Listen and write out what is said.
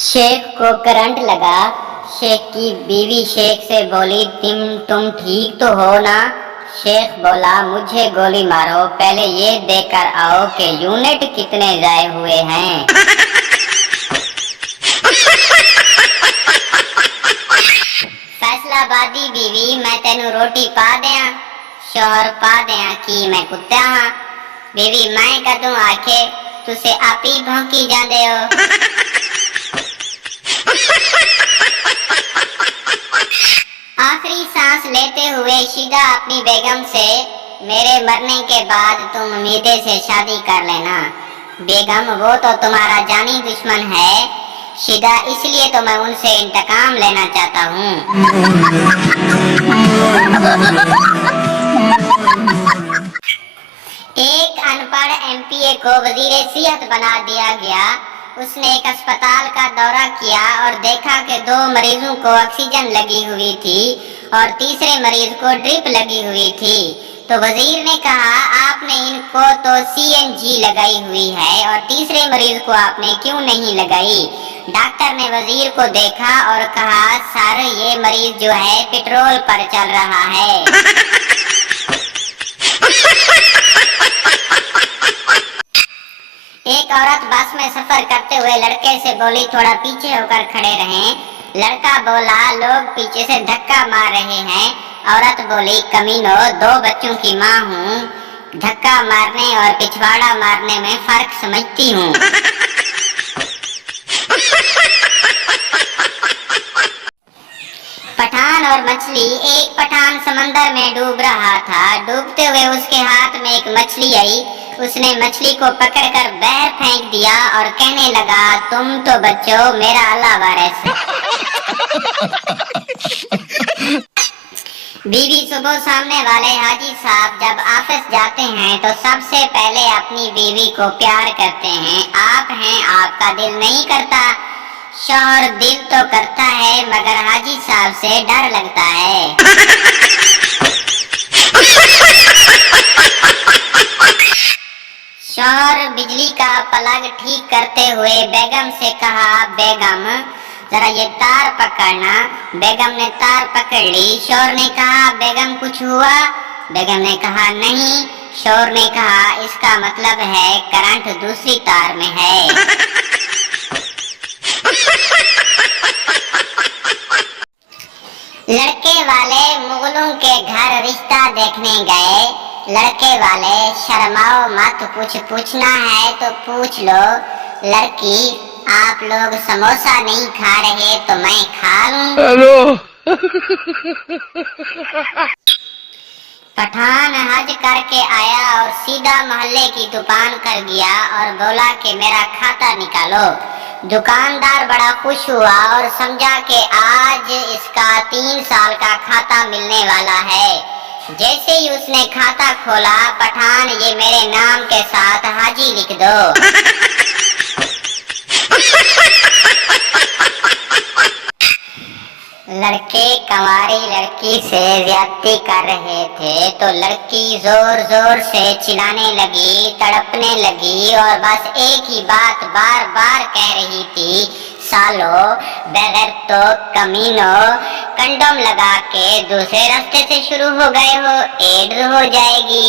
शेख को करंट लगा। शेख की बीवी शेख से बोली, तुम ठीक तो हो ना? शेख बोला, मुझे गोली मारो, पहले ये देखकर आओ कि यूनिट कितने जाए हुए हैं। फैसलाबादी बीवी, मैं तेनू रोटी पा दिया? शोहर, पा दिया कि मैं कुत्ता हाँ? बीवी, मैं कदू आखे, तुसे आप ही भौंकी जांदे हो। आखिरी सांस लेते हुए शीदा अपनी बेगम से, मेरे मरने के बाद तुम मीदे से शादी कर लेना। बेगम, वो तो तुम्हारा जानी दुश्मन है शीदा, इसलिए तो मैं उनसे इंतकाम लेना चाहता हूँ। एक अनपढ़ एमपीए को वजीर सेहत बना दिया गया। उसने एक अस्पताल का दौरा किया और देखा कि 2 मरीजों को ऑक्सीजन लगी हुई थी और तीसरे मरीज को ड्रिप लगी हुई थी। तो वजीर ने कहा, आपने इनको तो सीएनजी लगाई हुई है और तीसरे मरीज को आपने क्यों नहीं लगाई? डॉक्टर ने वजीर को देखा और कहा, सर, ये मरीज जो है पेट्रोल पर चल रहा है। एक औरत बस में सफर करते हुए लड़के से बोली, थोड़ा पीछे होकर खड़े रहें। लड़का बोला, लोग पीछे से धक्का मार रहे हैं। औरत बोली, कमीनो, 2 बच्चों की माँ हूँ, धक्का मारने और पिछवाड़ा मारने में फर्क समझती हूँ। पठान और मछली। एक पठान समंदर में डूब रहा था। डूबते हुए उसके हाथ में एक मछली आई। उसने मछली को पकड़कर बाहर फेंक दिया और कहने लगा, तुम तो बच्चों मेरा अल्लाह वारिस। बीवी, सुबह सामने वाले हाजी साहब जब ऑफिस जाते हैं तो सबसे पहले अपनी बीवी को प्यार करते हैं। आप हैं, आपका दिल नहीं करता? शौहर, दिल तो करता है मगर हाजी साहब से डर लगता है। शौहर बिजली का प्लग ठीक करते हुए बेगम से कहा, बेगम, जरा ये तार पकड़ना। बेगम ने तार पकड़ ली। शौहर ने कहा, बेगम, कुछ हुआ? बेगम ने कहा, नहीं। शौहर ने कहा, इसका मतलब है करंट दूसरी तार में है। लड़के वाले मुगलों के घर रिश्ता देखने गए। लड़के वाले, शर्माओ मत, कुछ पूछना है तो पूछ लो। लड़की, आप लोग समोसा नहीं खा रहे तो मैं खा लूं? हेलो। पठान हज करके आया और सीधा मोहल्ले की दुकान कर गया और बोला कि मेरा खाता निकालो। दुकानदार बड़ा खुश हुआ और समझा कि आज इसका 3 साल का खाता मिलने वाला है। जैसे ही उसने खाता खोला, पठान, ये मेरे नाम के साथ हाजी लिख दो। लड़के कंवारी लड़की से ज्यादती कर रहे थे तो लड़की जोर जोर से चिल्लाने लगी, तड़पने लगी और बस एक ही बात बार बार कह रही थी, सालो, बगैर तो कमीनो, कंडोम लगा के दूसरे रास्ते से शुरू हो गए हो, एड्स हो जाएगी।